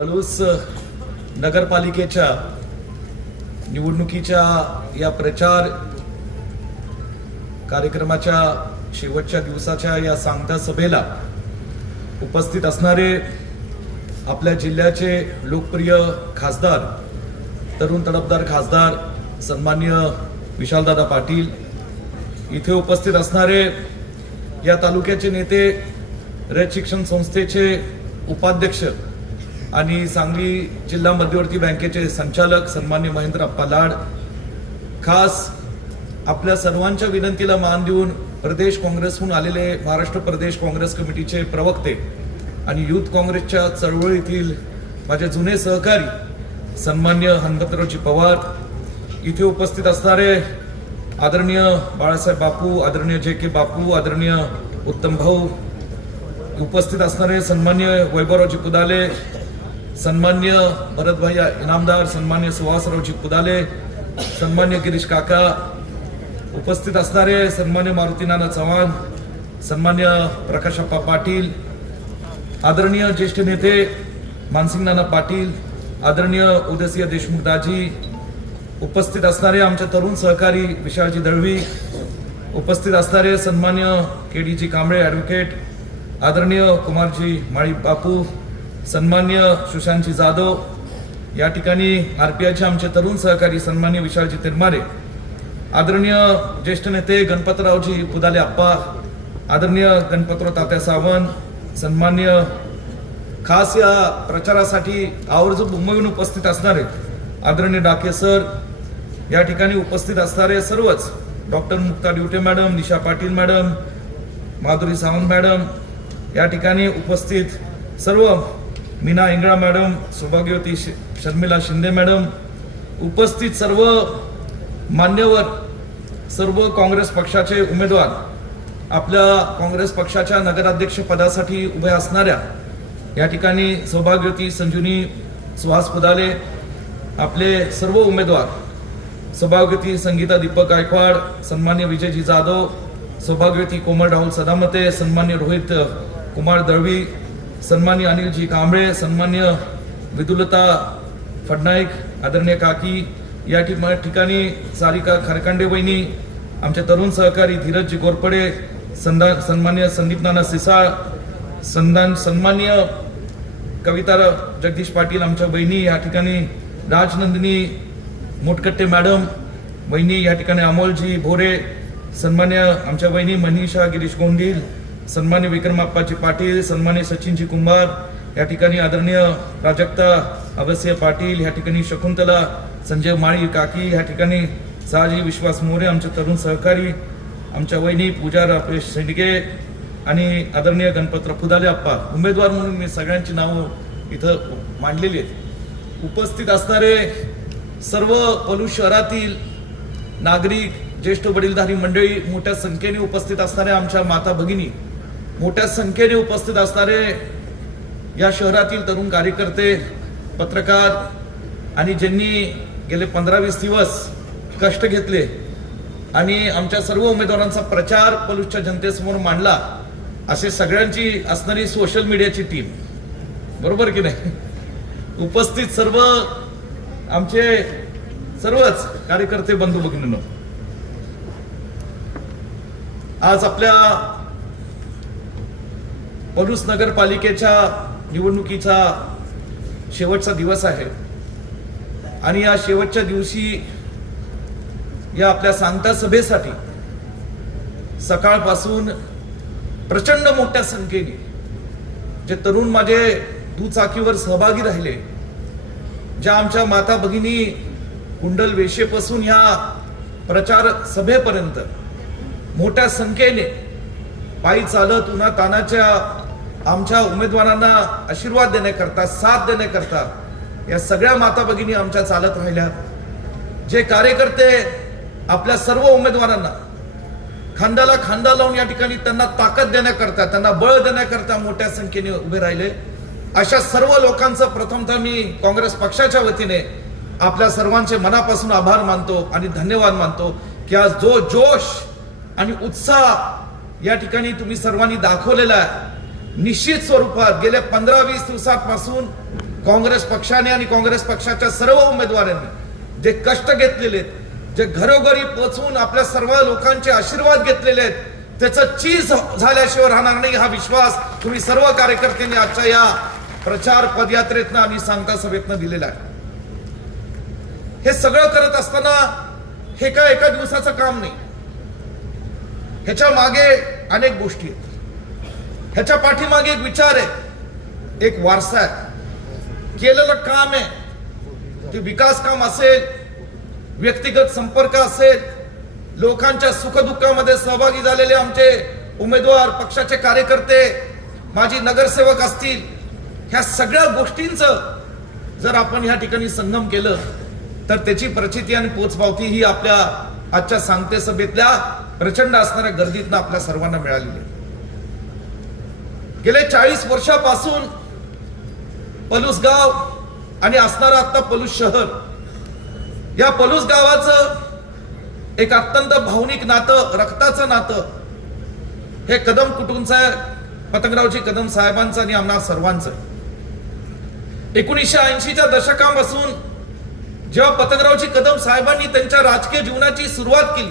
पलूस नगरपालिकेच्या निवडणुकीच्या या प्रचार कार्यक्रमाच्या शेवटच्या दिवसाच्या या सांगता सभेला उपस्थित असणारे आपल्या जिल्ह्याचे लोकप्रिय खासदार, तरुण तडफदार खासदार सन्माननीय विशालदादा पाटील, इथे उपस्थित असणारे या तालुक्याचे नेते, रयत शिक्षण संस्थेचे उपाध्यक्ष आणि सांगली जिल्हा मध्यवर्ती बँकेचे संचालक सन्माननीय महेंद्र अप्पा लाड, खास आपल्या सर्वांच्या विनंतीला मान देऊन प्रदेश काँग्रेसहून आलेले महाराष्ट्र प्रदेश काँग्रेस कमिटीचे प्रवक्ते आणि युथ काँग्रेसच्या चळवळीतील माझे जुने सहकारी सन्माननीय हनुमंतरावजी पवार, इथे उपस्थित असणारे आदरणीय बाळासाहेब बापू, आदरणीय जे.के. बापू, आदरणीय उत्तम भाऊ, उपस्थित असणारे सन्माननीय वैभवरावजी पुदाले, सन्मान्य भरतभाई इनामदार, सन्मान्य सुहासरावजी पुदाले, सन्मान्य गिरीश काका, उपस्थित असणारे सन्मान्य मारुती नाना चव्हाण, सन्मान्य प्रकाशप्पा पाटील, आदरणीय ज्येष्ठ नेते मानसिंग नाना पाटील, आदरणीय उदयसिंह देशमुख दाजी, उपस्थित असणारे आमचे तरुण सहकारी विशालजी दळवी, उपस्थित असणारे सन्मान्य के.डी.जी. कांबळे ॲडव्होकेट, आदरणीय कुमारजी माळी बापू, सन्मान्य सुशांतजी जाधव, या ठिकाणी आरपीआयचे आमचे तरुण सहकारी सन्मान्य विशालजी तिरमारे, आदरणीय ज्येष्ठ नेते गणपतरावजी पुदाले आप्पा, आदरणीय गणपतराव तात्या सावंत, सन्मान्य खास या प्रचारासाठी आवर्जून मुंबईहून उपस्थित असणारे आदरणीय डाके सर, या ठिकाणी उपस्थित असणारे सर्वच डॉक्टर मुक्ता ड्युटे मॅडम, निशा पाटील मॅडम, माधुरी सावंत मॅडम, या ठिकाणी उपस्थित सर्व मीना इंगळा मॅडम, सौभाग्यवती शर्मिला शिंदे मॅडम, उपस्थित सर्व मान्यवर, सर्व काँग्रेस पक्षाचे उमेदवार, आपल्या काँग्रेस पक्षाच्या नगराध्यक्ष पदासाठी उभे असणाऱ्या या ठिकाणी सौभाग्यवती संजुनी सुहास पुदाले, आपले सर्व उमेदवार, सौभाग्यवती संगीता दीपक गायकवाड, सन्मान्य विजयजी जाधव, सौभाग्यवती कोमल राहुल सदामते, सन्मान्य रोहित कुमार दळवी, सन्मान्य अनिलजी कांबळे, सन्मान्य विदुलता फडनाईक, आदरणीय काकी, या ठिकाणी सारिका खरकांडे वहिनी, आमचे तरुण सहकारी धीरजजी गोरपडे, सन्मान्य संदीप नाना सिसाळ, सन्मान्य कविता जगदीश पाटील आमच्या बहिणी, या ठिकाणी राजनंदिनी मोटकट्टे मॅडम वहिनी, या ठिकाणी अमोलजी भोरे, सन्मान्य आमच्या बहिणी मनीषा गिरीश गोंडील, सन्मान्य विक्रमाप्पाजी पाटील, सन्मान्य सचिनजी कुंभार, या ठिकाणी आदरणीय प्राजक्ता अवश्य पाटील, या ठिकाणी शकुंतला संजय माळी काकी, या ठिकाणी साजी विश्वास मोरे, आमचे तरुण सहकारी, आमच्या वहिनी पूजा रापेश शेंडगे आणि आदरणीय गणपतराव पुदाले आप्पा, उमेदवार म्हणून मी सगळ्यांची नावं इथं मांडलेली आहेत. उपस्थित असणारे सर्व पलूस शहरातील नागरिक, ज्येष्ठ वडीलधारी मंडळी, मोठ्या संख्येने उपस्थित असणाऱ्या आमच्या माता भगिनी, मोठ्या संख्येने उपस्थित असणारे या शहरातील तरुण कार्यकर्ते, पत्रकार आणि ज्यांनी गेले 15-20 दिवस कष्ट घेतले आणि आमच्या सर्व उमेदवारांचा प्रचार पलूसच्या जनतेसमोर मांडला, असे सगळ्यांची असणारी सोशल मीडियाची टीम, बरोबर की नाही, उपस्थित सर्व आमचे सर्वच कार्यकर्ते बंधू भगिनींनो, आज आपल्या पलूस नगरपालिकेच्या निवडणुकीचा शेवटचा दिवस आहे आणि या शेवटच्या दिवशी या आपल्या सांगता सभेसाठी सकाळपासून प्रचंड मोठ्या संख्येने जे तरुण माझे दुचाकीवर सहभागी राहिले, ज्या आमच्या माता भगिनी कुंडल वेशेपासून ह्या प्रचार सभेपर्यंत मोठ्या संख्येने पायी चालत उन्हा तानाच्या आमच्या उमेदवारांना आशीर्वाद देण्याकरता, साथ देण्याकरता या सगळ्या माता भगिनी आमच्या चालत राहिल्या, जे कार्यकर्ते आपल्या सर्व उमेदवारांना खांद्याला खांदा लावून या ठिकाणी त्यांना ताकद देण्याकरता, त्यांना बळ देण्याकरता मोठ्या संख्येने उभे राहिले, अशा सर्व लोकांचं प्रथमतः मी काँग्रेस पक्षाच्या वतीने आपल्या सर्वांचे मनापासून आभार मानतो आणि धन्यवाद मानतो की आज जो जोश आणि उत्साह या ठिकाणी तुम्ही सर्वांनी दाखवलेला आहे, निश्चित स्वरूपात गेल्या 15-20 दिवसांपासून काँग्रेस पक्षाने आणि काँग्रेस पक्षाच्या सर्व उमेदवारांनी जे कष्ट घेतलेले आहेत, जे घरोघरी पोहोचून आपल्या सर्व लोकांचे आशीर्वाद घेतलेले आहेत, त्याचं चीज झाल्याशिवाय राहणार नाही हा विश्वास तुम्ही सर्व कार्यकर्त्यांनी आजच्या या प्रचार पदयात्रेतनं आणि सांगता सभेतनं दिलेला आहे. हे सगळं करत असताना हे काय एका दिवसाचं काम नाही. ह्याच्या मागे अनेक गोष्टी आहेत. ह्याच्या पाठीमागे एक विचार आहे, एक वारसा आहे, केलेलं काम आहे. ते विकास काम असेल, व्यक्तिगत संपर्क असेल, लोकांच्या सुखदुःखामध्ये सहभागी झालेले आमचे उमेदवार, पक्षाचे कार्यकर्ते, माजी नगरसेवक असतील, ह्या सगळ्या गोष्टींचं जर आपण ह्या ठिकाणी संगम केलं तर त्याची प्रचिती आणि पोचपावती ही आपल्या आजच्या सांगते सभेतल्या प्रचंड असणाऱ्या गर्दीतनं आपल्या सर्वांना मिळालेली आहे. गेले 40 वर्षापासून पलूस गाव आणि असणारं आता पलूस शहर, या पलूस गावाचं एक अत्यंत भावनिक नातं, रक्ताचं नातं हे कदम कुटुंबचं, पतंगरावजी कदम साहेबांचं आणि आम्हा सर्वांचं. 1980च्या दशकापासून जेव्हा पतंगरावजी कदम साहेबांनी त्यांच्या राजकीय जीवनाची सुरुवात केली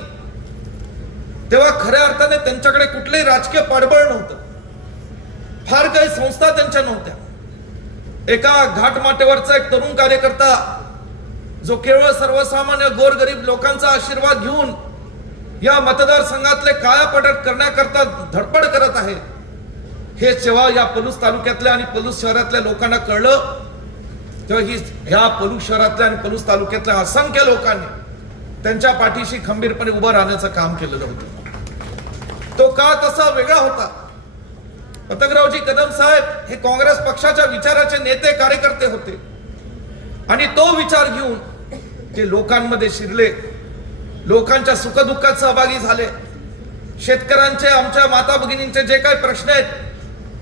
तेव्हा खऱ्या अर्थाने त्यांच्याकडे कुठलेही राजकीय पाठबळ नव्हतं. फार काही संस्था त्यांच्या नव्हत्या. एका घाटमाथ्यावरचा एक तरुण कार्यकर्ता जो केवळ सर्वसामान्य गोरगरीब लोकांचा आशीर्वाद घेऊन या मतदारसंघातले कायापलट करण्याकरता धडपड करत आहे, हे जेव्हा या पलूस तालुक्यातल्या आणि पलूस शहरातल्या लोकांना कळलं तेव्हा ह्या पलूस शहरातल्या आणि पलूस तालुक्यातल्या असंख्य लोकांनी त्यांच्या पाठीशी खंबीरपणे उभं राहण्याचं काम केलेलं होतं. तो काळ तसा वेगळा होता. पतंगरावजी कदम साहेब हे काँग्रेस पक्षाच्या विचाराचे नेते, कार्यकर्ते होते आणि तो विचार घेऊन ते लोकांमध्ये शिरले, लोकांच्या सुखदुःखात सहभागी झाले. शेतकऱ्यांचे, आमच्या माता भगिनींचे जे काही प्रश्न आहेत,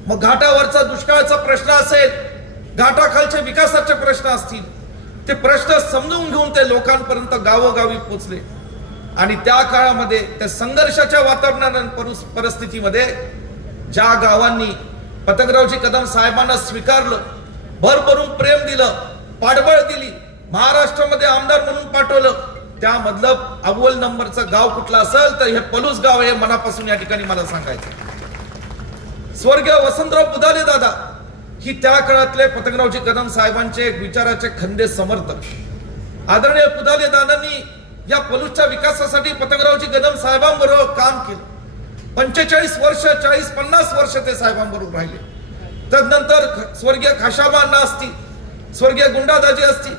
मग घाटावरचा दुष्काळाचा प्रश्न असेल, घाटाखालचे विकासाचे प्रश्न असतील, ते प्रश्न समजून घेऊन ते लोकांपर्यंत गावोगावी पोचले. आणि त्या काळामध्ये त्या संघर्षाच्या वातावरणात परिस्थितीमध्ये ज्या गावांनी पतंगरावजी कदम साहेबांना स्वीकारलं, भरभरून प्रेम दिलं, पाठबळ दिली, महाराष्ट्रामध्ये आमदार म्हणून पाठवलं, त्यामधलं अव्वल नंबरचं गाव कुठलं असेल तर हे पलूस गाव आहे. मनापासून या ठिकाणी मला सांगायचं. स्वर्गीय वसंतराव पुदाले दादा ही त्या काळातले पतंगरावजी कदम साहेबांचे विचाराचे खंदे समर्थक. आदरणीय पुदाले दादांनी या पलूसच्या विकासासाठी पतंगरावजी कदम साहेबांबरोबर काम केलं. 45 वर्ष, 40-50 वर्ष ते साहेबांबरोबर राहिले. तदनंतर स्वर्गीय खाशाबा अण्णा असतील, स्वर्गीय गुंडादाजी असतील,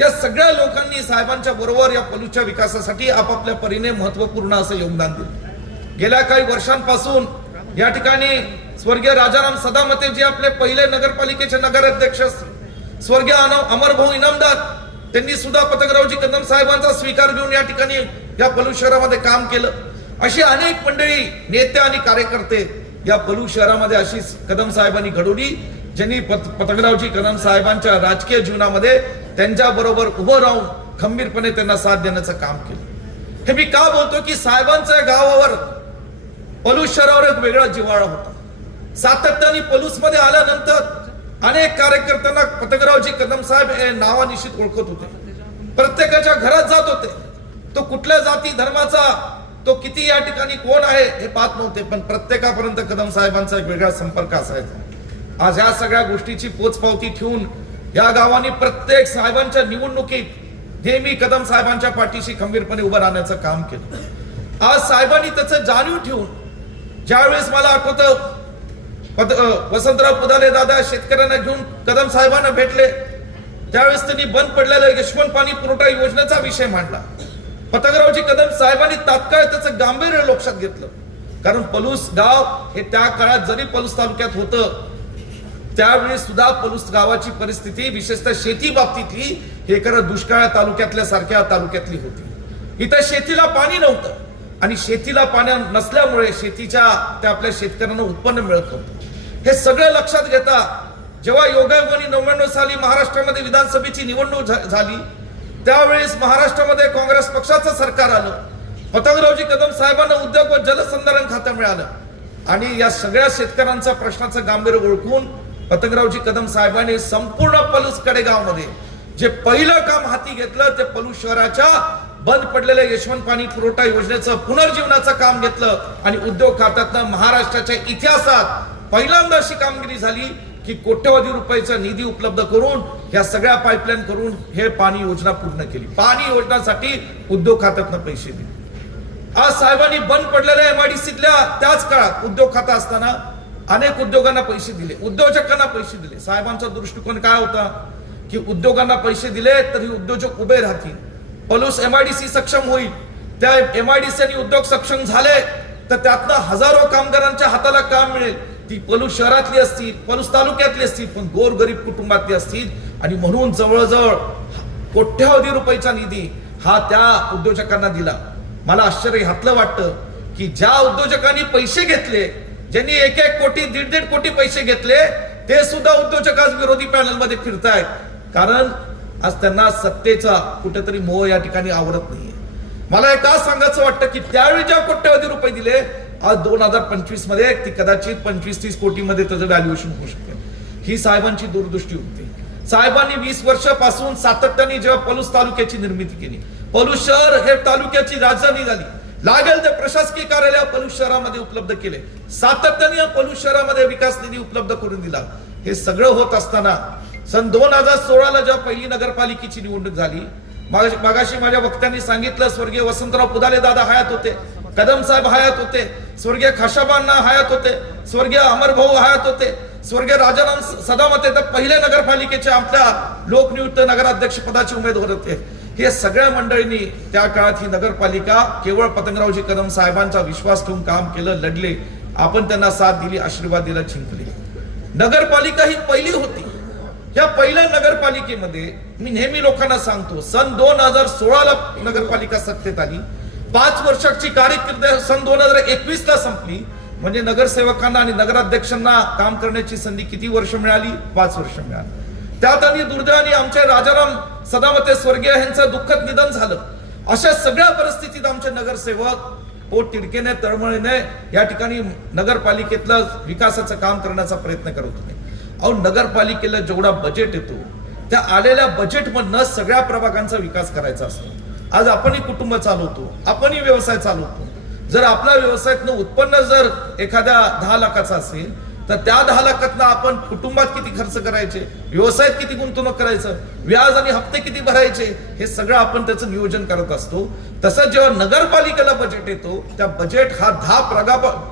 या सगळ्या लोकांनी साहेबांच्या बरोबर या पलूसच्या विकासासाठी आपापल्या परीने महत्वपूर्ण असं योगदान दिलं. गेल्या काही वर्षांपासून या ठिकाणी स्वर्गीय राजाराम सदामते जे आपले पहिले नगरपालिकेचे नगराध्यक्ष असतील, स्वर्गीय अमरभाऊ इनामदार, त्यांनी सुद्धा पतंगरावजी कदम साहेबांचा स्वीकार घेऊन या ठिकाणी या पलूस शहरामध्ये काम केलं. अशी अनेक मंडळी, नेते आणि कार्यकर्ते या पलूस शहरामध्ये अशी कदम साहेबांनी घडवली, ज्यांनी पतंगरावजी कदम साहेबांच्या राजकीय जीवनामध्ये त्यांच्या बरोबर उभं राहून खंबीरपणे त्यांना साथ देण्याचं काम केलं. हे मी का बोलतो की साहेबांच्या गावावर, पलूस शहरावर एक वेगळा जिव्हाळा होता. सातत्याने पलूस मध्ये आल्यानंतर अनेक कार्यकर्त्यांना पतंगरावजी कदम साहेब हे नावानिश्चित ओळखत होते. प्रत्येकाच्या घरात जात होते. तो कुठल्या जाती धर्माचा, तो किती या ठिकाणी कोण आहे हे पाहत नव्हते, पण प्रत्येकापर्यंत कदम साहेबांचा एक वेगळा संपर्क असायचा. आज या सगळ्या गोष्टीची पोचपावती ठेवून या गावांनी प्रत्येक साहेबांच्या निवडणुकीत नेहमी कदम साहेबांच्या पाठीशी खंबीरपणे उभं राहण्याचं काम केलं. आज साहेबांनी त्याचं जाणीव ठेवून, ज्यावेळेस मला आठवतं वसंतराव पुदाले दादा शेतकऱ्यांना घेऊन कदम साहेबांना भेटले, त्यावेळेस त्यांनी बंद पडलेल्या यशवंत पाणी पुरवठा योजनेचा विषय मांडला. पतंगरावजी कदम साहेबांनी तात्काळ त्याचं गांभीर्य लक्षात घेतलं, कारण पलूस गाव हे त्या काळात जरी पलूस तालुक्यात होतं त्यावेळी सुद्धा पलूस गावाची परिस्थिती विशेषतः शेती बाबतीतली हे खरं दुष्काळ तालुक्यातल्या सारख्या तालुक्यातली होती. इथं शेतीला पाणी नव्हतं आणि शेतीला पाणी नसल्यामुळे शेतीच्या त्या आपल्या शेतकऱ्यांना उत्पन्न मिळत नव्हतं. हे सगळं लक्षात घेता जेव्हा योगायोगाने 99 साली महाराष्ट्रामध्ये विधानसभेची निवडणूक झाली, त्यावेळेस महाराष्ट्रामध्ये काँग्रेस पक्षाचं सरकार आलं. पतंगरावजी कदम साहेबांना उद्योग व जलसंधारण खातं मिळालं आणि या सगळ्या शेतकऱ्यांचा प्रश्नाचं गांभीर्य ओळखून पतंगरावजी कदम साहेबांनी संपूर्ण पलूस कडेगावमध्ये जे पहिलं काम हाती घेतलं ते पलूस शहराच्या बंद पडलेल्या यशवंत पाणी पुरवठा योजनेचं पुनर्जीवनाचं काम घेतलं आणि उद्योग खात्यातनं महाराष्ट्राच्या इतिहासात पहिल्यांदा अशी कामगिरी झाली की कोट्यवधी रुपयाचा निधी उपलब्ध करून या सगळ्या पाईपलाईन करून हे पाणी योजना पूर्ण केली. पाणी योजनासाठी उद्योग खात्यातनं पैसे दिले. आज साहेबांनी बंद पडलेल्या एमआयडीसीतल्या त्याच काळात उद्योग खाता असताना अनेक उद्योगांना पैसे दिले, उद्योजकांना पैसे दिले. साहेबांचा दृष्टिकोन काय होता की उद्योगांना पैसे दिले तरी उद्योजक उभे राहतील, पलूस एमआयडीसी सक्षम होईल. त्या एमआयडीसी आणि उद्योग सक्षम झाले तर त्यातनं हजारो कामगारांच्या हाताला काम मिळेल. ती पलूस शहरातली असतील, पलूस तालुक्यातली असतील, पण गोरगरीब कुटुंबातली असतील. आणि म्हणून जवळजवळ कोट्यवधी रुपयाचा निधी हा त्या उद्योजकांना दिला. मला आश्चर्य ह्यातलं वाटतं की ज्या उद्योजकांनी पैसे घेतले, ज्यांनी 1-1 कोटी 1.5 कोटी पैसे घेतले, ते सुद्धा उद्योजक आज विरोधी पॅनलमध्ये फिरतायत. कारण आज त्यांना सत्तेचा कुठेतरी मोह या ठिकाणी आवडत नाहीये. मला एक आज सांगायचं वाटतं की त्यावेळी ज्या कोट्यवधी रुपये दिले, आज 2025 मध्ये ती कदाचित 25-30 कोटी मध्ये त्याचं व्हॅल्युएशन होऊ शकते. ही साहेबांची दूरदृष्टी होती. साहेबांनी 20 वर्षापासून सातत्याने जेव्हा पलूस तालुक्याची निर्मिती केली, पलूस शहर हे तालुक्याची राजधानी झाली, लागेल ते प्रशासकीय कार्यालय पलूस शहरामध्ये उपलब्ध केले, सातत्याने पलूस शहरामध्ये विकास निधी उपलब्ध करून दिला. हे सगळं होत असताना सन 2016ला जेव्हा पहिली नगरपालिकेची निवडणूक झाली, मागाशी माझ्या वक्त्यांनी सांगितलं, स्वर्गीय वसंतराव पुदाले दादा हयात होते, कदम साहेब हयात होते, स्वर्गीय खाशाबांना हयात होते, स्वर्गीय अमरभाऊ हयात होते, स्वर्गीय राजाराम सदामते तर पहिल्या नगरपालिकेचे आपल्या लोकनियुक्त नगराध्यक्ष पदाचे उमेदवार होते. हे सगळ्या मंडळींनी त्या काळात ही नगरपालिका केवळ पतंगरावजी कदम साहेबांचा विश्वास ठेवून काम केलं, लढले, आपण त्यांना साथ दिली, आशीर्वाद दिला, जिंकले. नगरपालिका ही पहिली होती. या पहिल्या नगरपालिकेमध्ये मी नेहमी लोकांना सांगतो, सन 2016ला नगरपालिका सत्तेत आली, 5 वर्षाची कारकीर्द सन 2021ला संपली. म्हणजे नगरसेवकांना आणि नगराध्यक्षांना काम करण्याची संधी किती वर्ष मिळाली? 5 वर्ष मिळाली. त्यात आणि दुर्दैवाने आमचे राजाराम सदामते स्वर्गीय यांचं दुःखद निधन झालं. अशा सगळ्या परिस्थितीत आमचे नगरसेवक पोट तिडकेने तळमळीने या ठिकाणी नगरपालिकेतलं विकासाचं काम करण्याचा प्रयत्न करत होते. अहो, नगरपालिकेला जेवढा बजेट येतो त्या आलेल्या बजेटमधनं सगळ्या प्रभागांचा विकास करायचा असतो. आज आपणही कुटुंब चालवतो, आपणही व्यवसाय चालवतो. जर आपल्या व्यवसायातनं उत्पन्न जर एखाद्या 10 लाखाचं असेल तर त्या 10 लाखातनं आपण कुटुंबात किती खर्च करायचे, व्यवसायात किती गुंतवणूक करायचं, व्याज आणि हप्ते किती भरायचे, हे सगळं आपण त्याचं नियोजन करत असतो. तसंच जेव्हा नगरपालिकेला बजेट येतो, त्या बजेट हा 10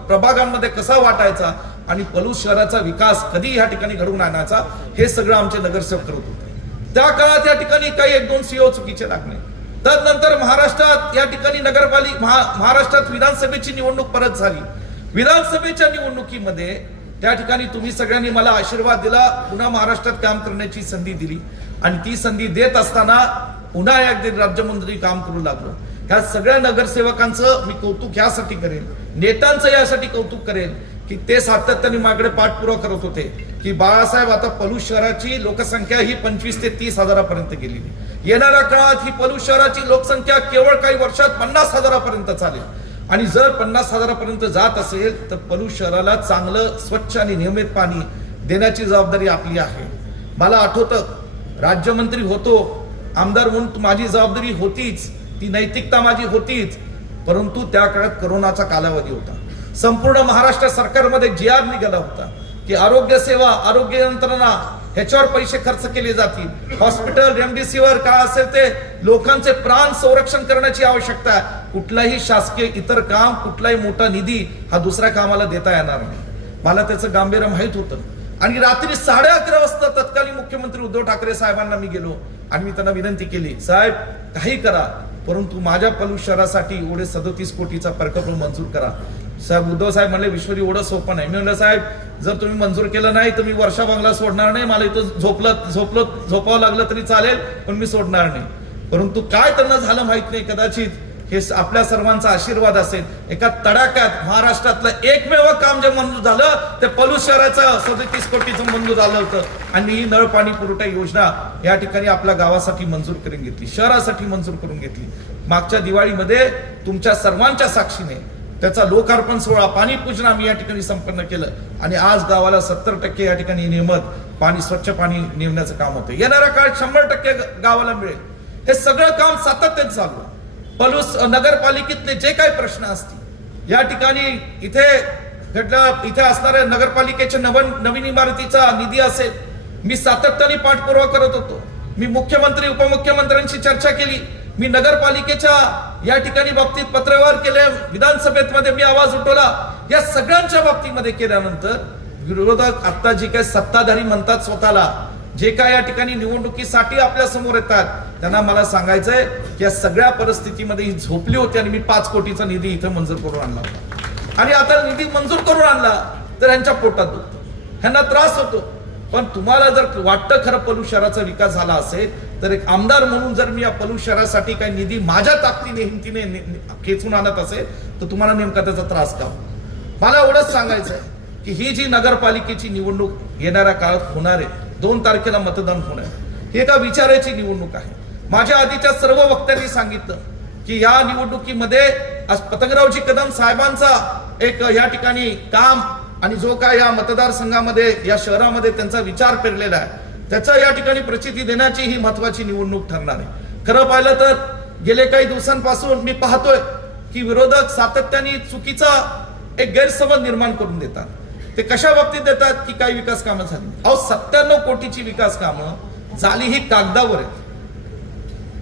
प्रभागांमध्ये कसा वाटायचा आणि पलूस शहराचा विकास कधी या ठिकाणी घडवून आणायचा, हे सगळं आमचे नगरसेवक करत होते. त्या काळात या ठिकाणी काही 1-2 सीओ चुकीचे लागले. त्यानंतर महाराष्ट्रात या ठिकाणी महाराष्ट्रात विधानसभेची निवडणूक परत झाली. विधानसभेच्या निवडणुकीमध्ये त्या ठिकाणी तुम्ही सगळ्यांनी मला आशीर्वाद दिला, पुन्हा महाराष्ट्रात काम करण्याची संधी दिली. आणि ती संधी देत असताना पुन्हा एकदा राज्यमंत्री काम करू लागलो. ह्या सगळ्या नगरसेवकांचं मी कौतुक यासाठी करेन, नेत्यांचं यासाठी कौतुक करेन की ते सातत्याने माझ्याकडे पाठपुरावा करत होते की बाळासाहेब, आता पलूस शहराची लोकसंख्या ही 25 ते 30 हजारापर्यंत गेलेली. येणाऱ्या काळात ही पलूस शहराची लोकसंख्या केवळ काही वर्षात 50 हजारापर्यंत चालेल. आणि जर 50 हजारापर्यंत जात असेल तर पलूस शहराला चांगलं स्वच्छ आणि नियमित पाणी देण्याची जबाबदारी आपली आहे. मला आठवतं, राज्यमंत्री होतो, आमदार म्हणून माझी जबाबदारी होतीच, ती नैतिकता माझी होतीच. परंतु त्या काळात कोरोनाचा कालावधी होता. संपूर्ण महाराष्ट्र सरकारमध्ये GR निघाला होता की आरोग्य सेवा, आरोग्य यंत्रणा ह्याच्यावर पैसे खर्च केले जातील. हॉस्पिटल, रेमडेसिवीर काय असेल ते लोकांचे प्राण संरक्षण करण्याची आवश्यकता आहे. कुठलाही शासकीय इतर काम, कुठलाही मोठा निधी हा दुसऱ्या कामाला देता येणार नाही. मला त्याचं गांभीर्य माहित होतं. आणि रात्री 11:30 वाजता तत्कालीन मुख्यमंत्री उद्धव ठाकरे साहेबांना मी गेलो आणि मी त्यांना विनंती केली, साहेब काही करा, परंतु माझ्या पलूस शहरासाठी एवढे 37 कोटीचा प्रकल्प मंजूर करा. साहेब उद्धव साहेब म्हणले, विश्वरी एवढं सोपं नाही. मी म्हणलं, साहेब जर तुम्ही मंजूर केलं नाही तर मी वर्षा बंगला सोडणार नाही. मला इथं झोपावं लागलं तरी चालेल, पण मी सोडणार नाही. परंतु काय त्यांना झालं माहित नाही. कदाचित हे आपल्या सर्वांचा आशीर्वाद असेल. एका तडाख्यात महाराष्ट्रातलं एकमेव काम जे मंजूर झालं ते पलूस शहराचं 37 कोटीचं मंजूर झालं होतं. आणि ही नळ पाणी पुरवठा योजना या ठिकाणी आपल्या गावासाठी मंजूर करून घेतली, शहरासाठी मंजूर करून घेतली. मागच्या दिवाळीमध्ये तुमच्या सर्वांच्या साक्षीने त्याचा लोकार्पण सोहळा, पाणी पूजन आम्ही या ठिकाणी संपन्न केलं आणि आज गावाला 70% या ठिकाणी नियमित पाणी, स्वच्छ पाणी नेमण्याचं काम होतं. येणाऱ्या काळात 100% गावाला मिळेल. हे सगळं काम सातत्याने चालू आहे. पलूस नगरपालिकेतले जे काही प्रश्न असतील, या ठिकाणी इथे असणाऱ्या नगरपालिकेच्या नवीन इमारतीचा निधी असेल, मी सातत्याने पाठपुरावा करत होतो. मी मुख्यमंत्री उपमुख्यमंत्र्यांशी चर्चा केली. मी नगरपालिकेच्या या ठिकाणी बाबतीत पत्रव्यवहार केले, विधानसभेत मध्ये मी आवाज उठवला. या सगळ्यांच्या बाबतीमध्ये केल्यानंतर विरोधक आता जे काही सत्ताधारी म्हणतात स्वतःला, जे काय या ठिकाणी निवडणुकीसाठी आपल्या समोर येतात, त्यांना मला सांगायचंय की या सगळ्या परिस्थितीमध्ये ही झोपली होती आणि मी 5 कोटीचा निधी इथं मंजूर करून आणला होता. आणि आता निधी मंजूर करून आणला तर ह्यांच्या पोटात दुखतं, ह्यांना त्रास होतो. पण तुम्हाला जर वाटतं खरं पलूस शहराचा विकास झाला असेल तर एक आमदार म्हणून जर मी या पलूस शहरासाठी काही निधी माझ्या ताकदीने हिमतीने खेचून आणत असेल तर तुम्हाला नेमका त्याचा त्रास का? मला एवढंच सांगायचंय की ही जी नगरपालिकेची निवडणूक येणाऱ्या काळात होणार आहे, 2 तारखेला मतदान होणार आहे, ही एका विचाराची निवडणूक आहे. माझ्या आधीच्या सर्व वक्त्यांनी सांगितलं की या निवडणुकीमध्ये आज पतंगरावजी कदम साहेबांचा एक या ठिकाणी काम आणि जो काय या मतदारसंघामध्ये या शहरामध्ये त्यांचा विचार पेरलेला आहे, त्याचा या ठिकाणी प्रचिती देण्याची ही महत्वाची निवडणूक ठरणार आहे. खरं पाहिलं तर गेले काही दिवसांपासून मी पाहतोय की विरोधक सातत्याने चुकीचा एक गैरसमज निर्माण करून देतात. ते कशा बाबतीत देतात की काही विकास कामं झाली. 97 कोटीची विकास कामं झाली ही कागदावर आहेत.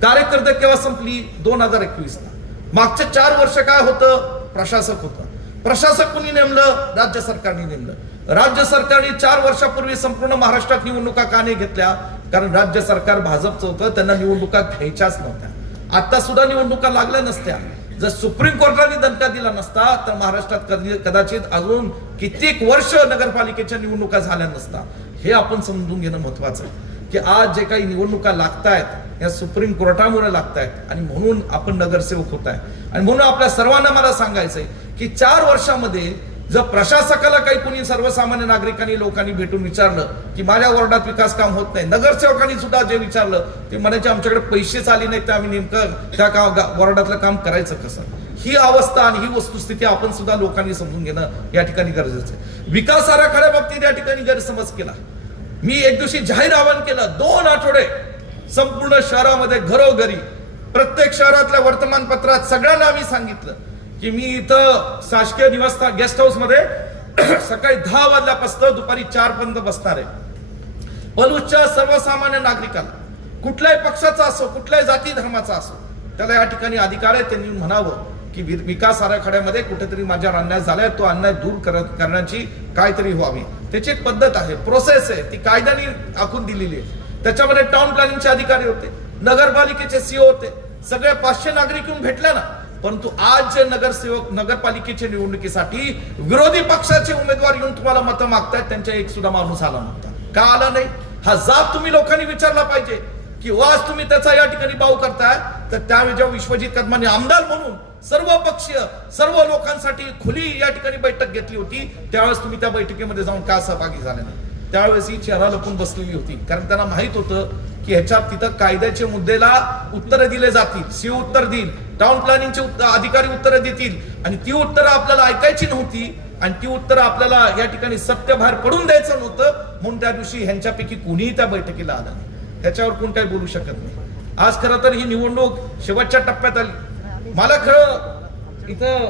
कार्यकर्ते केव्हा संपली? 2021 ला. मागचे 4 वर्ष काय होतं? प्रशासक होतं. प्रशासक कुणी नेमलं? राज्य सरकारने नेमलं. राज्य सरकारने 4 वर्षापूर्वी संपूर्ण महाराष्ट्रात निवडणुका का नाही घेतल्या? कारण राज्य सरकार भाजपचं होतं, त्यांना निवडणुका घ्यायच्याच नव्हत्या. आता सुद्धा निवडणुका लागल्या नसत्या. जर सुप्रीम कोर्टाने दणका दिला नसता तर महाराष्ट्रात कदाचित अजून कित्येक वर्ष नगरपालिकेच्या निवडणुका झाल्या नसता. हे आपण समजून घेणं महत्वाचं आहे की आज जे काही निवडणुका लागतायत या सुप्रीम कोर्टामुळे लागतायत आणि म्हणून आपण नगरसेवक होत आहे. आणि म्हणून आपल्या सर्वांना मला सांगायचंय की 4 वर्षामध्ये जर प्रशासकाला काही कुणी सर्वसामान्य नागरिकांनी लोकांनी भेटून विचारलं की माझ्या वॉर्डात विकास काम होत नाही, नगरसेवकांनी सुद्धा जे विचारलं ते म्हणायचे आमच्याकडे पैसेच आले नाहीत तर आम्ही नेमकं त्या वॉर्डातलं काम करायचं कसं? ही अवस्था आणि ही वस्तुस्थिती आपण सुद्धा लोकांनी समजून घेणं या ठिकाणी गरजेचं आहे. विकास आराखड्या बाबतीत या ठिकाणी गैरसमज केला. मी एक दिवशी जाहीर आवाहन केलं, 2 आठवडे संपूर्ण शहरामध्ये घरोघरी प्रत्येक शहरातल्या वर्तमानपत्रात सगळ्यांना आम्ही सांगितलं की मी इथं शासकीय निवासस्थान गेस्ट हाऊस मध्ये सकाळी 10 वाजल्यापासून दुपारी 4 पर्यंत बसणार आहे. पलूसच्या सर्वसामान्य नागरिकाला कुठल्याही पक्षाचा असो, कुठल्याही जाती धर्माचा असो, त्याला या ठिकाणी अधिकार आहे. त्यांनी म्हणावं की विकास आराखड्यामध्ये कुठेतरी माझ्यावर अन्याय झालाय, तो अन्याय दूर करण्याची काहीतरी व्हावी. त्याची एक पद्धत आहे, प्रोसेस आहे, ती कायद्याने आखून दिलेली आहे. त्याच्यामध्ये टाउन प्लॅनिंगचे अधिकारी होते, नगरपालिकेचे सीओ होते, सगळे 500 नागरिक येऊन भेटले ना. परंतु आज जे नगरसेवक नगरपालिकेच्या निवडणुकीसाठी विरोधी पक्षाचे उमेदवार येऊन तुम्हाला मतं मागतायत, त्यांच्या एक सुद्धा माणूस आला नव्हता. का आला नाही? हा जाब तुम्ही लोकांनी विचारला पाहिजे की आज तुम्ही त्याचा या ठिकाणी बाव करताय. तर त्यावेळी जेव्हा विश्वजित कदमांनी आमदार म्हणून सर्व पक्षीय सर्व लोकांसाठी खुली या ठिकाणी बैठक घेतली होती, त्यावेळेस तुम्ही त्या बैठकीमध्ये जाऊन का सहभागी झाले नाही? त्यावेळेस ही चेहरा लपून बसलेली होती, कारण त्यांना माहित होतं की ह्याच्यात तिथं कायद्याच्या मुद्द्याला उत्तरं दिले जातील, सीओ उत्तर देईल, टाउन प्लॅनिंगचे अधिकारी उत्तरं देतील आणि ती उत्तरं आपल्याला ऐकायची नव्हती आणि ती उत्तरं आपल्याला या ठिकाणी सत्य बाहेर पडून द्यायचं नव्हतं. म्हणून त्या दिवशी ह्यांच्यापैकी कुणीही त्या बैठकीला आलं नाही. त्याच्यावर कोण काही बोलू शकत नाही. आज खरं तर ही निवडणूक शेवटच्या टप्प्यात आली. मला खरं इथं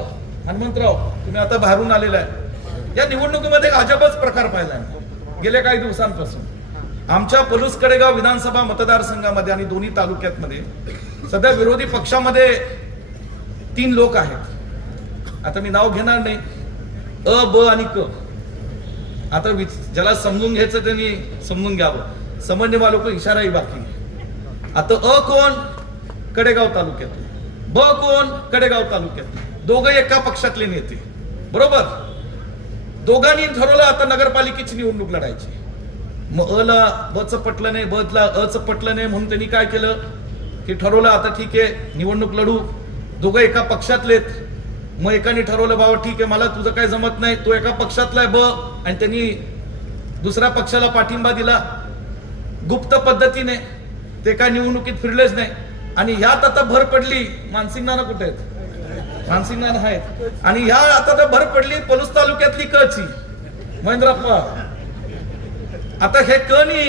हनुमंतराव, तुम्ही आता बाहेरून आलेला आहे, या निवडणुकीमध्ये अजबच प्रकार पाहिला आहे गेल्या काही दिवसांपासून. आमच्या पलूस कडेगाव विधानसभा मतदारसंघामध्ये आणि दोन्ही तालुक्यातमध्ये सध्या विरोधी पक्षामध्ये 3 लोक आहेत. आता मी नाव घेणार नाही, अ, ब आणि क. आता ज्याला समजून घ्यायचं त्यांनी समजून घ्यावं, समजणे वालों को इशाराही बाकी. आता अ कोण? कडेगाव तालुक्यात. ब कोण? कडेगाव तालुक्यात. दोघं एका पक्षातले नेते, बरोबर. दोघांनी ठरवलं आता नगरपालिकेची निवडणूक लढायची. मग अ ला ब च पटलं नाही, ब ला अ च पटलं नाही, म्हणून त्यांनी काय केलं की ठरवलं आता ठीक आहे निवडणूक लढू. दोघं एका पक्षातलेत. मग एकाने ठरवलं बाबा ठीक आहे मला तुझं काय जमत नाही, तो एका पक्षातला आहे ब, आणि त्यांनी दुसऱ्या पक्षाला पाठिंबा दिला गुप्त पद्धतीने. ते काय निवडणुकीत फिरलेच नाही. आणि ह्यात आता भर पडली, मानसिंग नाना कुठे आहेत? मानसिंग आहेत आणि ह्या आता तर भर पडली पलूस तालुक्यातली कची महेंद्रप्पा. आता हे कनी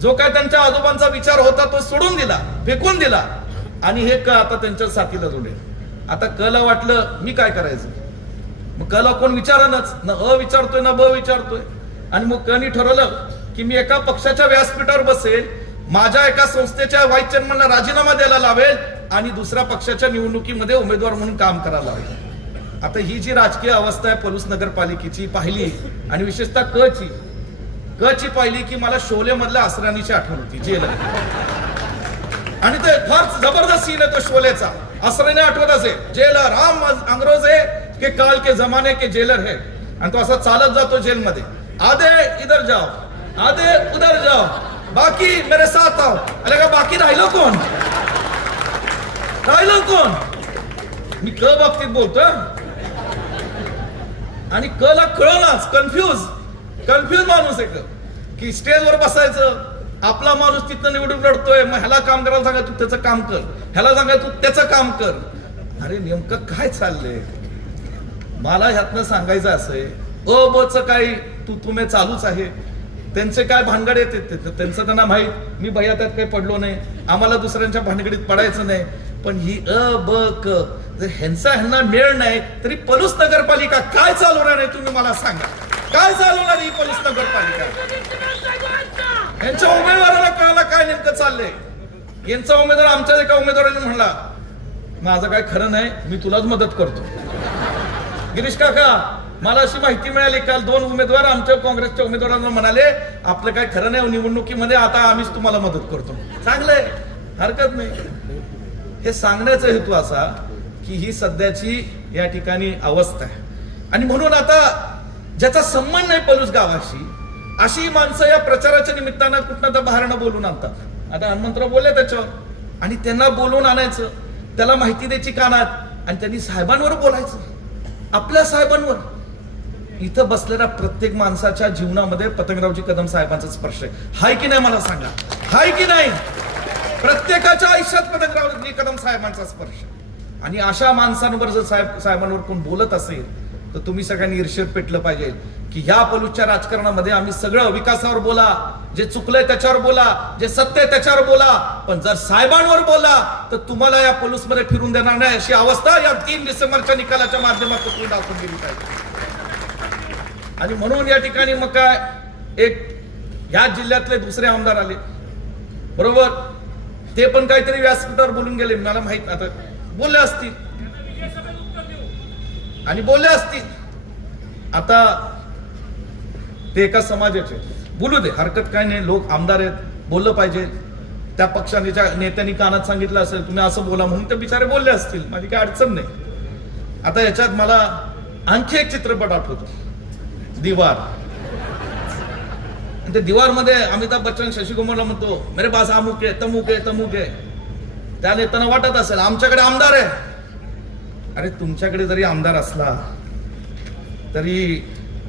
जो काय त्यांच्या आजोबांचा विचार होता तो सोडून दिला, फेकून दिला आणि हे क आता त्यांच्या साथीला जोडले. आता कला वाटलं मी काय करायचं, मग कला कोण विचारनच, न अ विचारतोय ना ब विचारतोय. आणि मग कनी ठरवलं की मी एका पक्षाच्या व्यासपीठावर बसेल, माझ्या एका संस्थेच्या व्हाईस चेअरमनला राजीनामा द्यायला लावेल आणि दुसऱ्या पक्षाच्या निवडणुकीमध्ये उमेदवार म्हणून काम करायला लावेल. आता ही जी राजकीय अवस्था आहे पलूस नगरपालिकेची पाहिली आणि विशेषतः कची पाहिली की मला शोले मधल्या असरानीची आठवण होती, जेल. आणि ते फार जबरदस्त सीन आहे तो शोलेचा. असराने आठवत असे, जेलर हम अंग्रेज है के काल के जमाने के जेलर है. आणि तो असा चालत जातो जेलमध्ये, आधे इधर जाओ, आधे उधर जाओ, बाकी मेरे साथ आओ. अरे का बाकी राहिलो कोण, राहिलो कोण? मी क बाबतीत बोलतो आणि क ला कळनाच, कन्फ्यूज माणूस आहे की स्टेजवर बसायचं, आपला माणूस तिथं निवडून लढतोय, मग ह्याला काम करायला सांगा तू त्याचं काम कर, ह्याला सांगा तू त्याचं काम कर. अरे नेमकं काय चाललंय? मला ह्यातनं सांगायचं असंय, अ ब च काय तुम्ही चालूच आहे. त्यांचे काय भानगड येते त्यांचं त्यांना माहित, मी भैया त्यात काही पडलो नाही, आम्हाला दुसऱ्यांच्या भानगडीत पडायचं नाही. पण ही अ ब क जर ह्यांना मेळ नाही तरी पलूस नगरपालिका काय चालवणार आहे तुम्ही मला सांगा, काय चालवणार ही पलूस नगरपालिका? यांच्या उमेदवाराला कळायला काय नेमकं चाललंय. यांचा उमेदवार आमच्या एका उमेदवाराने म्हणला, माझं काय खरं नाही, मी तुलाच मदत करतो. गिरीश काका, मला अशी माहिती मिळाली काल 2 उमेदवार आमच्या काँग्रेसच्या उमेदवारांना म्हणाले आपलं काय खरं नाही निवडणुकीमध्ये, आता आम्हीच तुम्हाला मदत करतो. चांगलंय, हरकत नाही. हे सांगण्याचा हेतू असा की ही सध्याची या ठिकाणी अवस्था आहे आणि म्हणून आता ज्याचा संबंध नाही पलूस गावाशी अशी माणसं या प्रचाराच्या निमित्तानं कुठनं तर बाहेरनं बोलून आणतात. आता हनुमंतराव बोलले त्याच्यावर आणि त्यांना बोलून आणायचं, त्याला माहिती द्यायची कानात आणि त्यांनी साहेबांवर बोलायचं, आपल्या साहेबांवर. इथं बसलेल्या प्रत्येक माणसाच्या जीवनामध्ये पतंगरावजी कदम साहेबांचा स्पर्श आहे, हाय की नाही मला सांगा, हाय की नाही? प्रत्येकाच्या आयुष्यात पतंगरावजी कदम साहेबांचा स्पर्श. आणि अशा माणसांवर जर साहेबांवर कोण बोलत असेल तर तुम्ही सगळ्यांनी ईर्ष्येत पेटलं पाहिजे की ह्या पलूसच्या राजकारणामध्ये आम्ही सगळं विकासावर बोला, जे चुकलंय त्याच्यावर बोला, जे सत्य आहे त्याच्यावर बोला, पण जर साहेबांवर बोला तर तुम्हाला या पलूसमध्ये फिरून देणार नाही अशी अवस्था या 3 डिसेंबरच्या निकालाच्या माध्यमातून तुम्ही दाखवून दिली पाहिजे. आणि म्हणून या ठिकाणी मग काय एक ह्या जिल्ह्यातले दुसरे आमदार आले, बरोबर, ते पण काहीतरी व्यासपीठावर बोलून गेले, मला माहित आता बोलले असतील आणि बोलले असतील. आता ते एका समाजाचे बोलू दे, हरकत काय नाही, लोक आमदार आहेत, बोललं पाहिजे. त्या पक्षाच्या नेत्यांनी कानात सांगितलं असेल तुम्ही असं बोला म्हणून ते बिचारे बोलले असतील, माझी काही अडचण नाही. आता याच्यात मला आणखी एक चित्रपट आठवतो, दीवार. ते दीवार मध्ये अमिताभ बच्चन शशी कुमारला म्हणतो मेरे पास अमुक आहे, तमुक आहे, तमुक आहे. त्या नेत्यांना वाटत असेल आमच्याकडे आमदार आहे. अरे तुमच्याकडे जरी आमदार असला तरी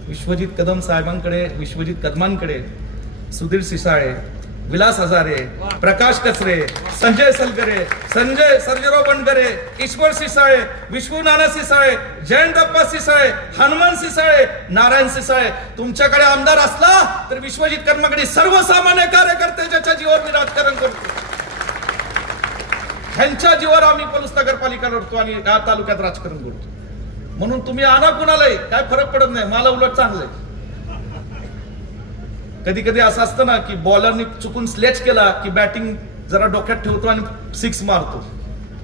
विश्वजित कदम साहेबांकडे, विश्वजित कदमांकडे सुधीर सिसाळे, विलास हजारे, प्रकाश कचरे, संजय सलगरे, संजय सर्जेराव बनगरे, ईश्वर सिसाळे, विश्वू नाना सिसाळे, जयंतप्पा सिसाळे, हनुमान सिसाळे, नारायण सिसाळे. तुमच्याकडे आमदार असला तर विश्वजित कदमाकडे सर्वसामान्य कार्यकर्ते ज्याच्या जीवावर मी राजकारण करतो, ह्यांच्या जीवावर आम्ही पलूस नगरपालिका लढतो आणि या तालुक्यात राजकारण करतो. म्हणून तुम्ही आणा कुणालाही काय फरक पडत नाही, मला उलट चांगलंय. कधी कधी असं असतं ना की बॉलरनी चुकून स्लेच केला की बॅटिंग जरा डोक्यात ठेवतो आणि 6 मारतो,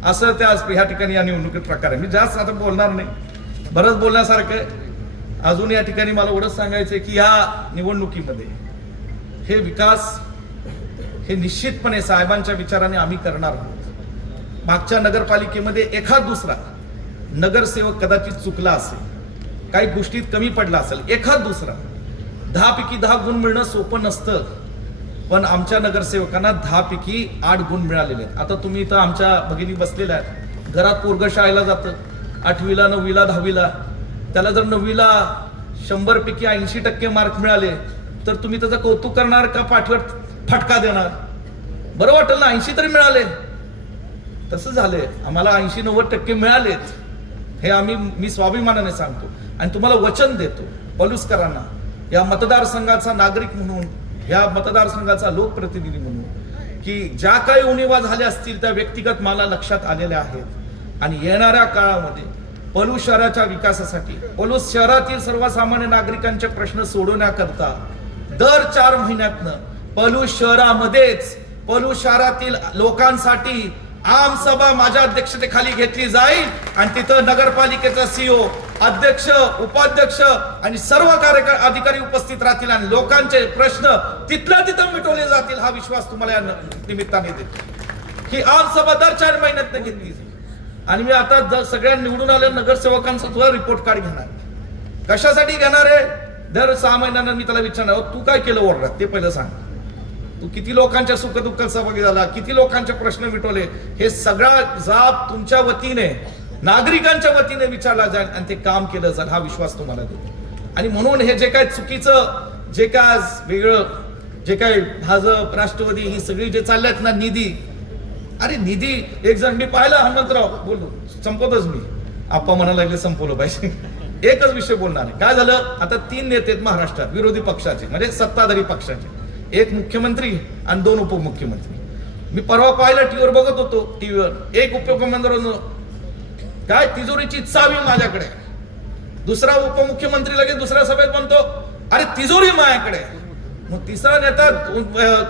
असं त्या ह्या ठिकाणी या निवडणुकीत प्रकार आहे. मी जास्त आता बोलणार नाही, बरंच बोलण्यासारखं. अजून या ठिकाणी मला एवढंच सांगायचंय की या निवडणुकीमध्ये हे विकास हे निश्चितपणे साहेबांच्या विचाराने आम्ही करणार आहोत. मागच्या नगरपालिकेमध्ये एखाद दुसरा नगरसेवक कदाचित चुकला असेल, काही गोष्टीत कमी पडला असेल, एखाद दुसरा. 10 पैकी 10 गुण मिळणं सोपं नसतं, पण आमच्या नगरसेवकांना 10 पैकी 8 गुण मिळालेले आहेत. आता तुम्ही इथं आमच्या भगिनी बसलेल्या आहेत, घरात पोरगं शाळेला जातं, 8वीला 9वीला 10वीला, त्याला जर 9वीला 100 पैकी 80% मार्क मिळाले तर तुम्ही त्याचं कौतुक करणार का पाठीवर फटका देणार? बरं वाटेल ना, 80 तरी मिळाले. तसं झालंय, आम्हाला 80-90% मिळालेच, हे मी स्वाभिमानाने सांगतो आणि तुम्हाला वचन देतो पलुसकरांना, या मतदारसंघाचा नागरिक म्हणून, या मतदारसंघाचा लोकप्रतिनिधी म्हणून, की ज्या काही उणिवा झाल्या असतील त्या व्यक्तिगत मला लक्षात आलेल्या आहेत आणि येणाऱ्या काळामध्ये पलूस शहराच्या विकासासाठी, पलूस शहरातील सर्वसामान्य नागरिकांचे प्रश्न सोडवण्याकरता दर 4 महिन्यातनं पलूस शहरामध्येच पलूस शहरातील लोकांसाठी आम सभा माझ्या अध्यक्षतेखाली घेतली जाईल आणि तिथं नगरपालिकेचा सीओ, अध्यक्ष, उपाध्यक्ष आणि सर्व कार्यकारी अधिकारी उपस्थित राहतील आणि लोकांचे प्रश्न तिथल्या तिथं मिटवले जातील, हा विश्वास तुम्हाला या निमित्ताने देतो की आम सभा दर 4 महिन्यात घेतली जाईल. आणि मी आता सगळ्या निवडून आलेल्या नगरसेवकांचा सुद्धा रिपोर्ट कार्ड घेणार. कशासाठी घेणार आहे? दर 6 महिन्यांना मी त्याला विचारणार, तू काय केलं वॉर्डात ते पहिलं सांग, तू किती लोकांच्या सुखदुःखात सहभागी झाला, किती लोकांचे प्रश्न मिटवले, हे सगळा जाब तुमच्या वतीने, नागरिकांच्या वतीने विचारला जाईल आणि ते काम केलं जाईल, हा विश्वास तुम्हाला देतो. आणि म्हणून हे जे काय चुकीचं, जे काय वेगळं, जे काय भाजप, राष्ट्रवादी ही सगळी जे चालल्यात ना, निधी, अरे निधी, एक जण मी पाहिलं, हनुमंतराव बोललो, संपवतच मी, आप्पा म्हणायला लागले संपवलं पाहिजे. एकच विषय बोलणार आहे. काय झालं, आता 3 नेते आहेत महाराष्ट्रात विरोधी पक्षाचे, म्हणजे सत्ताधारी पक्षाचे, एक मुख्यमंत्री आणि 2 उपमुख्यमंत्री. मी परवा पाहिलं, टीव्हीवर बघत होतो, टीव्हीवर एक उपमुख्यमंत्री काय तिजोरीची चावी माझ्याकडे, दुसरा उपमुख्यमंत्री लगेच दुसऱ्या सभेत म्हणतो अरे तिजोरी माझ्याकडे, मग तिसरा नेता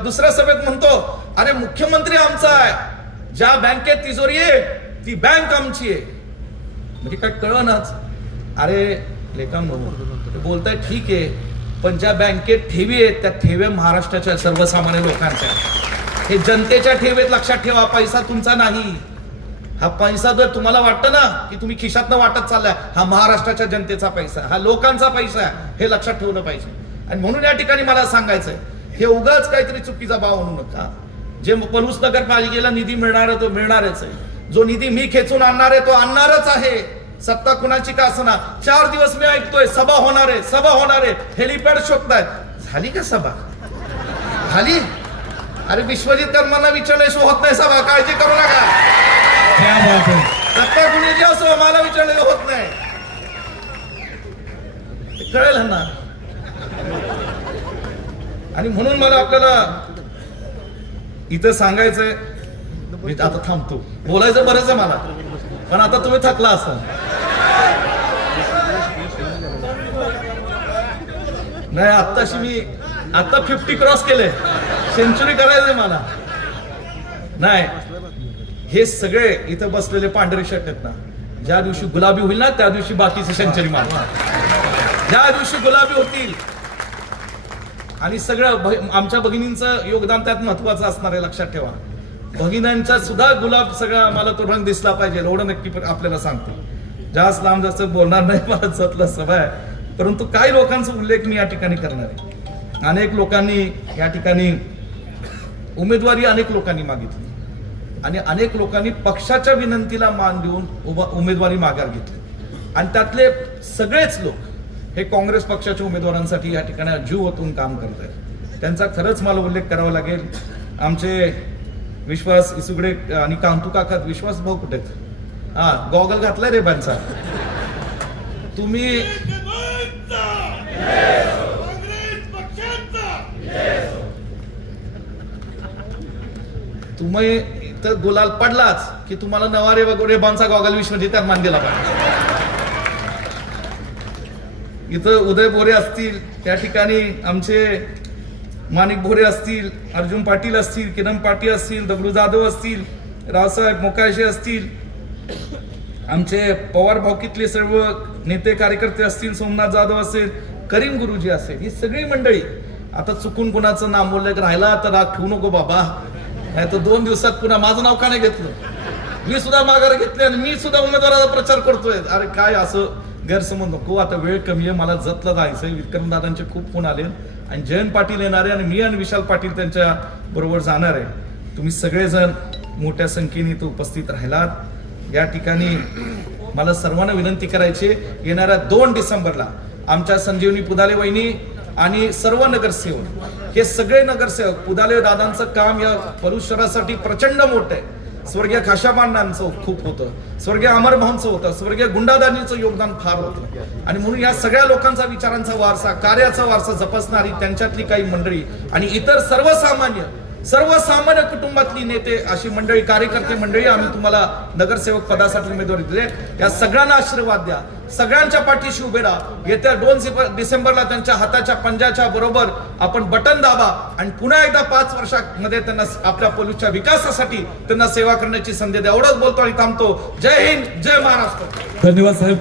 दुसऱ्या सभेत म्हणतो अरे मुख्यमंत्री आमचा आहे, ज्या बँकेत तिजोरी आहे ती बँक आमची आहे. म्हणजे काय कळनाच. अरे लेखांनो बोलताय ठीक आहे, पण ज्या बँकेत ठेवी आहेत त्या ठेव्या महाराष्ट्राच्या सर्वसामान्य लोकांच्या, हे जनतेच्या ठेवीत, लक्षात ठेवा, पैसा तुमचा नाही. हा पैसा जर तुम्हाला वाटतं ना की तुम्ही खिशातनं वाटत चाललाय, हा महाराष्ट्राच्या जनतेचा पैसा, हा लोकांचा पैसा आहे, हे लक्षात ठेवलं पाहिजे. आणि म्हणून या ठिकाणी मला सांगायचंय, हे उगाच काहीतरी चुकीचा भाव आणू नका. जे पलूस नगरपालिकेला निधी मिळणार आहे तो मिळणारच आहे, जो निधी मी खेचून आणणार आहे तो आणणारच आहे, सत्ता कुणाची का असना. 4 दिवस मी ऐकतोय सभा होणार आहे, सभा होणार आहे, हेलिपॅड शोधतायत. झाली का सभा? झाली? अरे विश्वजित कर्मांना विचारल्याशिवाय होत नाही सभा, काळजी करू नका. सत्ता कुणाची असो, मला विचारले होत नाही, कळेल ना. आणि म्हणून मला आपल्याला इथं सांगायचंय, मी आता थांबतो, बोलायचं बरंच आहे मला, पण आता तुम्ही थकला असाल. नाही आत्ताशी मी आता 50 क्रॉस केले, सेंचुरी करायचंय मला. नाही, हे सगळे इथं बसलेले पांढरे शर्ट आहेत ना, ज्या दिवशी गुलाबी होईल ना त्या दिवशी बाकीचे सेंचुरी मारणार, ज्या दिवशी गुलाबी होतील. आणि सगळं आमच्या भगिनींचं योगदान त्यात महत्वाचं असणार आहे, लक्षात ठेवा. भगिनींचा सुद्धा गुलाब सगळा मला तो रंग दिसला पाहिजे, एवढं नक्की आपल्याला सांगतो. जास्त लांब जास्त बोलणार नाही, मला जतलं सभा आहे, परंतु काही लोकांचा उल्लेख मी या ठिकाणी करणार आहे. अनेक लोकांनी या ठिकाणी उमेदवारी अनेक लोकांनी मागितली आणि अनेक लोकांनी पक्षाच्या विनंतीला मान देऊन उमेदवारी माघार घेतली. आणि त्यातले सगळेच लोक हे काँग्रेस पक्षाच्या उमेदवारांसाठी या ठिकाणी जीव ओतून काम करत आहेत. त्यांचा खरंच मला उल्लेख करावा लागेल. आमचे विश्वास इसुगडे आणि कांतू काका, विश्वास भाऊ कुठे आहेत? हा, गॉगल घातलाय रे बांचा. तुम्ही इथं गुलाल पडलाच की तुम्हाला नवारे वगैरे बांचा गॉगल विश्वजित मान दिला पाहिजे. इथं उदय बोरे असतील, त्या ठिकाणी आमचे माणिक भोरे असतील, अर्जुन पाटील असतील, किरण पाटील असतील, दगडू जाधव असतील, रावसाहेब मोकायशे असतील, आमचे पवार भाऊकीतले सर्व नेते कार्यकर्ते असतील, सोमनाथ जाधव असेल, करीम गुरुजी असेल, ही सगळी मंडळी. आता चुकून कुणाचं नाम बोललं राहिला तर राग ठेवू नको बाबा, नाही तर 2 दिवसात पुन्हा माझं नाव का नाही घेतलं. मी सुद्धा माघार घेतली आणि मी सुद्धा उमेदवाराचा प्रचार करतोय. अरे काय असं गैरसमज नको. आता वेळ कमी आहे, मला जतला जायचंय. विक्रमदादांचे खूप फोन आले आणि जयंत पाटील येणार आहे आणि मी आणि विशाल पाटील त्यांच्या बरोबर जाणार आहे. तुम्ही सगळेजण मोठ्या संख्येने इथं उपस्थित राहिलात. या ठिकाणी मला सर्वांना विनंती करायची, येणाऱ्या 2 डिसेंबरला आमच्या संजीवनी पुदाले वहिनी आणि सर्व नगरसेवक, हे सगळे नगरसेवक, पुदाले दादांचं काम या पलूस शहरासाठी प्रचंड मोठं आहे. स्वर्गीय खाशाबांनांचं खूप होतं, स्वर्गीय अमर भाऊंचं होतं, स्वर्गीय गुंडादानीचं योगदान फार होतं. आणि म्हणून या सगळ्या लोकांचा विचारांचा वारसा, कार्याचा वारसा जपसणारी त्यांच्यातली काही मंडळी आणि इतर सर्वसामान्य कुटुंबातली नेते, अशी मंडळी, कार्यकर्ते मंडळी, आम्ही तुम्हाला नगरसेवक पदासाठी उमेदवारी दिले. या सगळ्यांना आशीर्वाद द्या, सगळ्यांच्या पाठीशी उभे राहा. येत्या 2 डिसेंबरला त्यांच्या हाताच्या पंजाच्या बरोबर आपण बटन दाबा आणि पुन्हा एकदा 5 वर्षांमध्ये त्यांना आपल्या पोलीसच्या विकासासाठी त्यांना सेवा करण्याची संधी द्या. एवढंच बोलतो आणि थांबतो. जय हिंद, जय महाराष्ट्र. धन्यवाद साहेब.